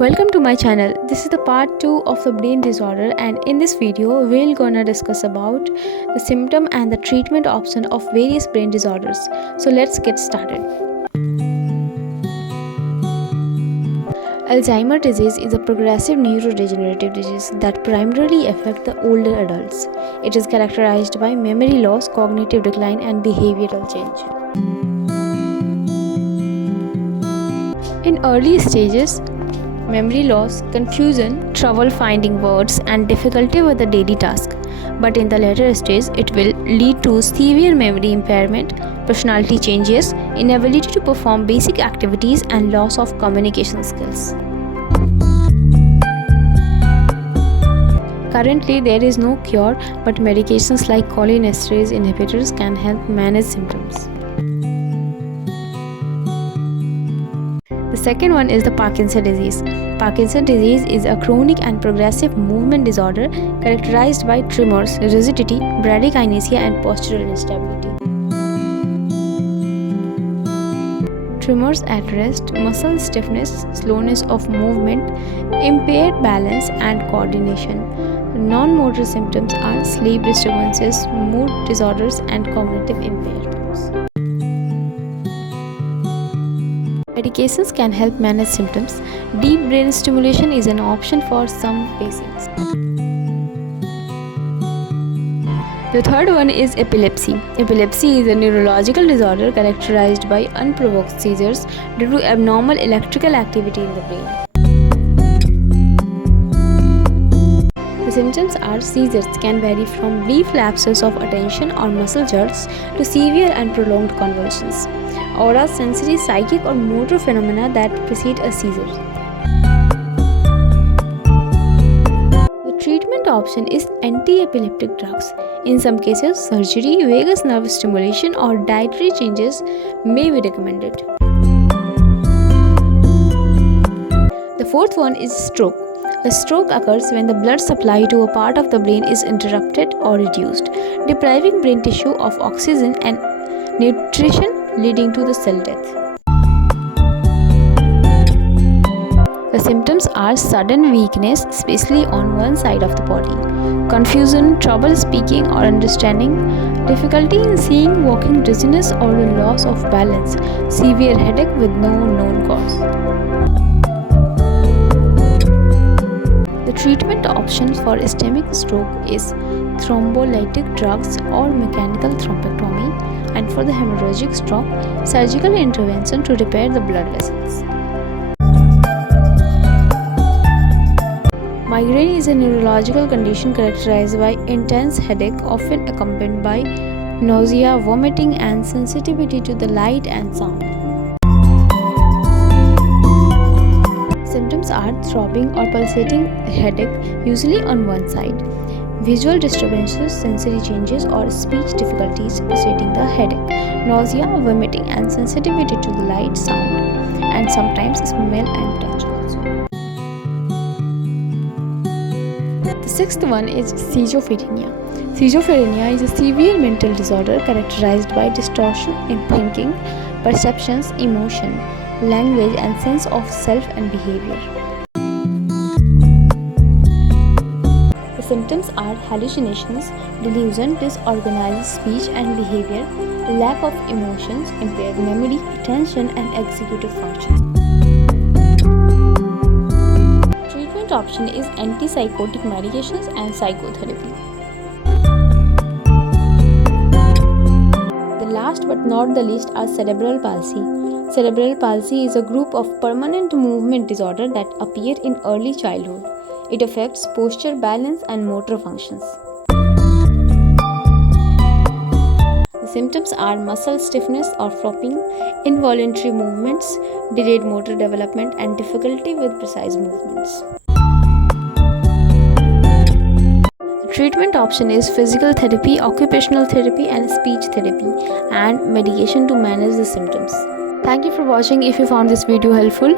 Welcome to my channel. This is the part 2 of the brain disorder, and in this video we're gonna discuss about the symptom and the treatment option of various brain disorders. So let's get started. Alzheimer's disease is a progressive neurodegenerative disease that primarily affects the older adults. It is characterized by memory loss, cognitive decline, and behavioral change. In early stages, memory loss, confusion, trouble finding words, and difficulty with the daily task. But in the later stage, it will lead to severe memory impairment, personality changes, inability to perform basic activities, and loss of communication skills. Currently, there is no cure, but medications like cholinesterase inhibitors can help manage symptoms. The second one is the Parkinson's disease. Parkinson's disease is a chronic and progressive movement disorder characterized by tremors, rigidity, bradykinesia, and postural instability. Tremors at rest, muscle stiffness, slowness of movement, impaired balance, and coordination. Non-motor symptoms are sleep disturbances, mood disorders, and cognitive impairments. Medications can help manage symptoms. Deep brain stimulation is an option for some patients. The third one is epilepsy. Epilepsy is a neurological disorder characterized by unprovoked seizures due to abnormal electrical activity in the brain. The symptoms are seizures can vary from brief lapses of attention or muscle jerks to severe and prolonged convulsions. Aura, sensory, psychic, or motor phenomena that precede a seizure. The treatment option is anti-epileptic drugs. In some cases, surgery, vagus nerve stimulation, or dietary changes may be recommended. The fourth one is stroke. A stroke occurs when the blood supply to a part of the brain is interrupted or reduced, depriving brain tissue of oxygen and nutrition, leading to the cell death. The symptoms are sudden weakness, especially on one side of the body, confusion, trouble speaking or understanding, difficulty in seeing, walking, dizziness, or the loss of balance, severe headache with no known cause. The treatment options for ischemic stroke is thrombolytic drugs or mechanical thrombectomy, and for the hemorrhagic stroke, surgical intervention to repair the blood vessels. Migraine is a neurological condition characterized by intense headache, often accompanied by nausea, vomiting, and sensitivity to the light and sound. Symptoms are throbbing or pulsating headache, usually on one side, visual disturbances, sensory changes, or speech difficulties preceding the headache, nausea, vomiting, and sensitivity to the light, sound, and sometimes smell and touch also. The sixth one is schizophrenia. Schizophrenia is a severe mental disorder characterized by distortion in thinking, perceptions, emotion, language, and sense of self and behavior. The symptoms are hallucinations, delusion, disorganized speech and behavior, lack of emotions, impaired memory, attention, and executive function. Treatment option is antipsychotic medications and psychotherapy. The last but not the least are cerebral palsy. Cerebral palsy is a group of permanent movement disorder that appear in early childhood. It affects posture, balance, and motor functions. The symptoms are muscle stiffness or flopping, involuntary movements, delayed motor development, and difficulty with precise movements. The treatment option is physical therapy, occupational therapy, and speech therapy, and medication to manage the symptoms. Thank you for watching. If you found this video helpful,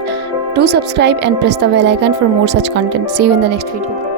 do subscribe and press the bell icon for more such content. See you in the next video.